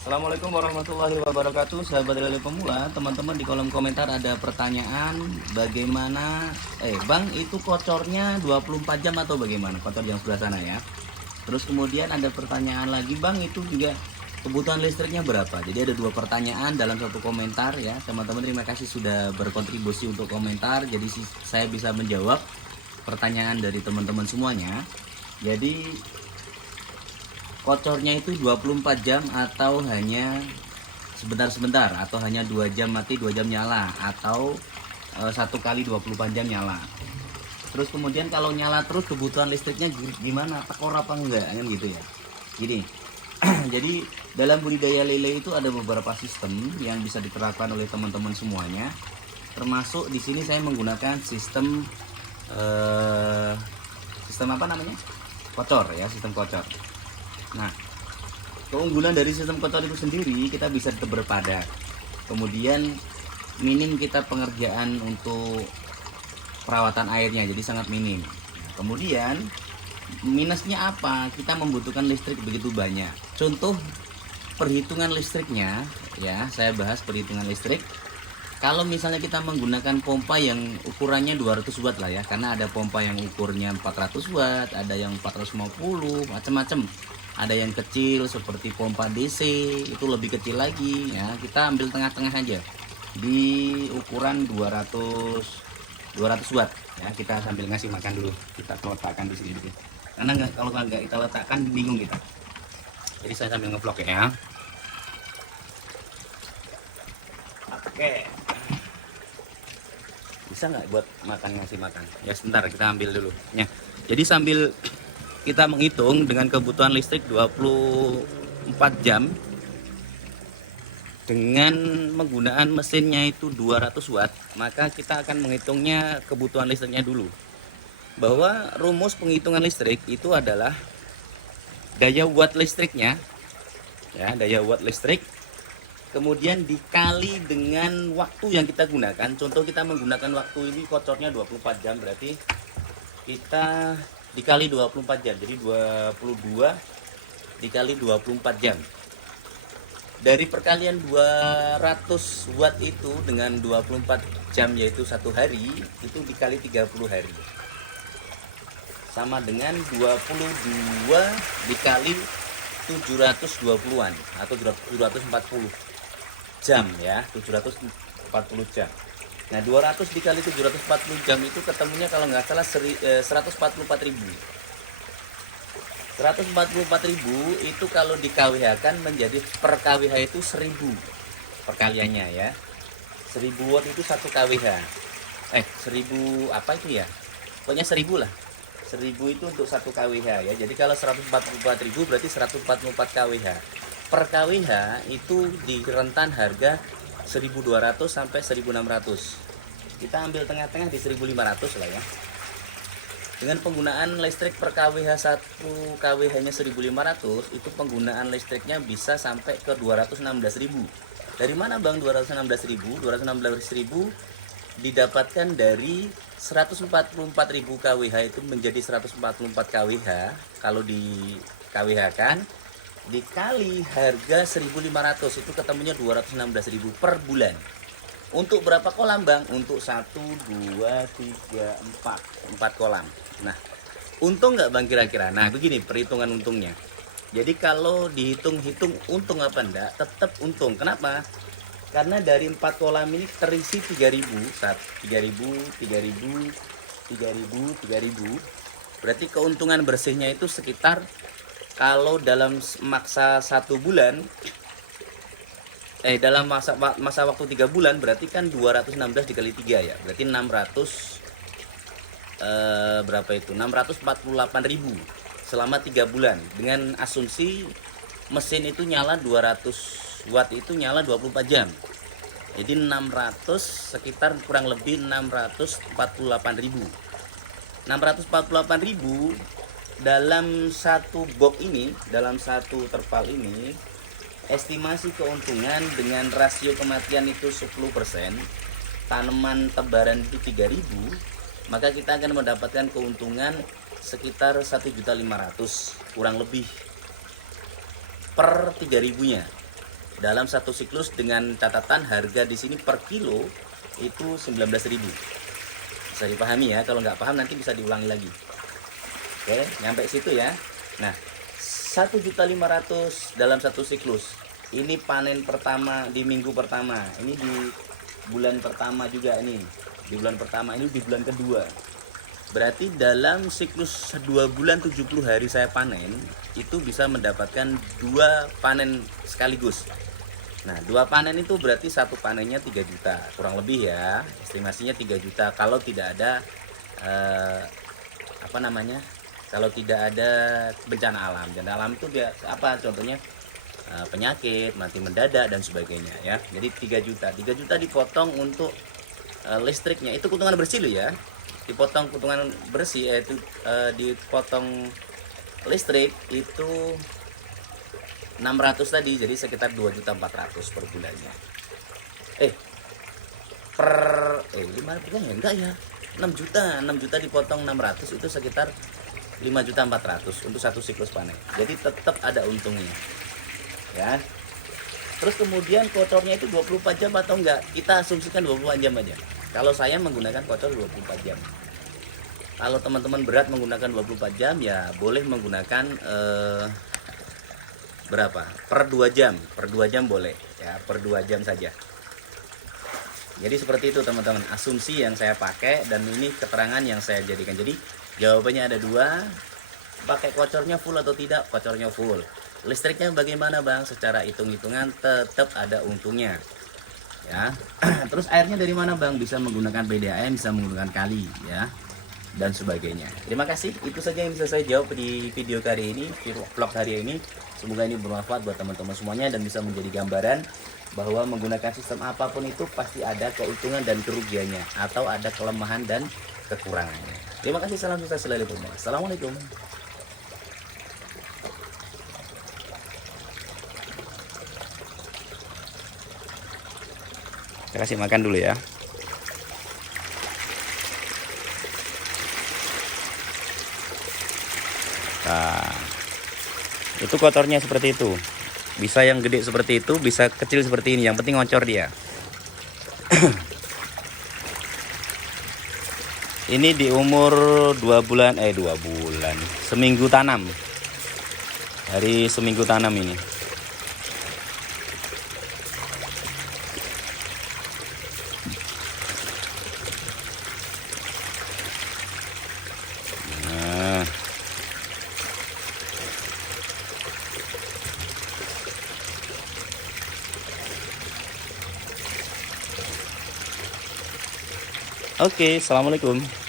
Assalamualaikum warahmatullahi wabarakatuh, sahabat Relay Pemula. Teman-teman, di kolom komentar ada pertanyaan bagaimana Bang, itu kocornya 24 jam atau bagaimana? Kocor yang sebelah sana ya. Terus kemudian ada pertanyaan lagi, Bang, itu juga kebutuhan listriknya berapa? Jadi ada dua pertanyaan dalam satu komentar ya. Teman-teman, terima kasih sudah berkontribusi untuk komentar. Jadi saya bisa menjawab pertanyaan dari teman-teman semuanya. Jadi kocornya itu 24 jam atau hanya sebentar-sebentar, atau hanya 2 jam mati 2 jam nyala, atau 1 kali 24 jam nyala. Terus kemudian kalau nyala terus kebutuhan listriknya gimana, tekor apa enggak kan gitu ya. Gini. Jadi dalam budidaya lele itu ada beberapa sistem yang bisa diterapkan oleh teman-teman semuanya. Termasuk di sini saya menggunakan sistem sistem apa namanya? Kocor ya, sistem kocor. Nah, keunggulan dari sistem kocor itu sendiri, kita bisa tetap berpada. Kemudian minim kita pengerjaan untuk perawatan airnya, jadi sangat minim. Nah, kemudian minusnya apa? Kita membutuhkan listrik begitu banyak. Contoh perhitungan listriknya ya, saya bahas perhitungan listrik. Kalau misalnya kita menggunakan pompa yang ukurannya 200 watt lah ya, karena ada pompa yang ukurnya 400 watt, ada yang 450, macam-macam. Ada yang kecil seperti pompa DC, itu lebih kecil lagi ya. Kita ambil tengah-tengah aja di ukuran 200 watt ya. Kita sambil ngasih makan dulu, kita letakkan di sini dulu. Karena kalau nggak kita letakkan bingung kita. Jadi saya sambil ngevlog ya. Oke, bisa nggak buat makan, ngasih makan ya? Sebentar, kita ambil dulu ya. Jadi sambil kita menghitung dengan kebutuhan listrik 24 jam dengan menggunakan mesinnya itu 200 watt, maka kita akan menghitungnya kebutuhan listriknya dulu. Bahwa rumus penghitungan listrik itu adalah daya watt listriknya ya, daya watt listrik kemudian dikali dengan waktu yang kita gunakan. Contoh kita menggunakan waktu ini kocornya 24 jam, berarti kita dikali 24 jam, jadi 22 dikali 24 jam. Dari perkalian 200 watt itu dengan 24 jam, yaitu 1 hari, itu dikali 30 hari, sama dengan 22 dikali 720-an atau 740 jam ya, 740 jam. Nah, 200 dikali 740 jam itu ketemunya kalau nggak salah 144.000. 144.000 itu kalau di KWH kan menjadi per KWH itu 1000 perkaliannya ya. 1000 watt itu 1 KWH. 1000 apa itu ya? Pokoknya 1000 lah. 1000 itu untuk 1 KWH ya. Jadi kalau 144.000 berarti 144 KWH. Per KWH itu di rentan harga 1.200 sampai 1.600. Kita ambil tengah-tengah di 1.500 lah ya. Dengan penggunaan listrik per KWH 1 KWH-nya 1.500, itu penggunaan listriknya bisa sampai ke 216.000. Dari mana Bang 216.000? 216.000 didapatkan dari 144.000 KWH itu menjadi 144 KWH kalau di KWH kan, dikali harga 1.500 itu ketemunya 216.000 per bulan. Untuk berapa kolam Bang? Untuk 1, 2, 3, 4 kolam. Nah, untung nggak Bang kira-kira? Nah, begini perhitungan untungnya. Jadi kalau dihitung-hitung untung apa enggak, tetap untung. Kenapa? Karena dari 4 kolam ini terisi 3.000, 3.000, 3.000, 3.000, 3.000. Berarti keuntungan bersihnya itu sekitar, kalau dalam masa 1 bulan, dalam masa waktu 3 bulan, berarti kan 216 dikali 3 ya, berarti 600 berapa itu, 648.000 selama 3 bulan. Dengan asumsi mesin itu nyala 200 watt itu nyala 24 jam, jadi 600 sekitar kurang lebih 648.000. 648.000 dalam satu box ini, dalam satu terpal ini, estimasi keuntungan dengan rasio kematian itu 10%, tanaman tebaran itu 3.000, maka kita akan mendapatkan keuntungan sekitar 1.500.000 kurang lebih per 3.000-nya. dalam satu siklus, dengan catatan harga di sini per kilo itu 19.000. Bisa dipahami ya, kalau nggak paham nanti bisa diulangi lagi. Oke, nyampe situ ya. Nah, 1.500.000 dalam satu siklus. Ini panen pertama di minggu pertama. Ini di bulan pertama juga ini. Di bulan pertama, ini di bulan kedua. Berarti dalam siklus 2 bulan 70 hari saya panen, itu bisa mendapatkan 2 panen sekaligus. Nah, 2 panen itu berarti satu panennya 3 juta, kurang lebih ya. Estimasinya 3 juta kalau tidak ada kalau tidak ada bencana alam. Bencana alam itu dia apa contohnya? Penyakit, mati mendadak dan sebagainya ya. Jadi 3 juta. 3 juta dipotong untuk listriknya. Itu keuntungan bersih loh ya. Dipotong keuntungan bersih, yaitu dipotong listrik itu 600 tadi, jadi sekitar 2.400.000 per bulannya. Gimana ya? Enggak ya, 6 juta dipotong 600 itu sekitar 5.400.000 untuk satu siklus panen. Jadi tetap ada untungnya ya. Terus kemudian kocornya itu 24 jam atau enggak? Kita asumsikan 24 jam aja. Kalau saya menggunakan kocor 24 jam. Kalau teman-teman berat menggunakan 24 jam ya boleh menggunakan berapa? Per 2 jam. Per 2 jam boleh ya, per 2 jam saja. Jadi seperti itu teman-teman, asumsi yang saya pakai dan ini keterangan yang saya jadikan. Jadi jawabannya ada 2. Pakai kocornya full atau tidak? Kocornya full. Listriknya bagaimana Bang? Secara hitung-hitungan tetap ada untungnya. Ya. Terus airnya dari mana Bang? Bisa menggunakan PDAM, bisa menggunakan kali ya, dan sebagainya. Terima kasih, itu saja yang bisa saya jawab di video kali ini, vlog hari ini. Semoga ini bermanfaat buat teman-teman semuanya dan bisa menjadi gambaran bahwa menggunakan sistem apapun itu pasti ada keuntungan dan kerugiannya, atau ada kelemahan dan kekurangannya. Terima kasih, salam sukses selalu. Assalamualaikum. Saya kasih makan dulu ya. Nah, itu kotornya seperti itu. Bisa yang gede seperti itu, bisa kecil seperti ini. Yang penting ngocor dia. Ini di umur 2 bulan, seminggu tanam. Hari seminggu tanam ini. Nah. Oke, assalamualaikum.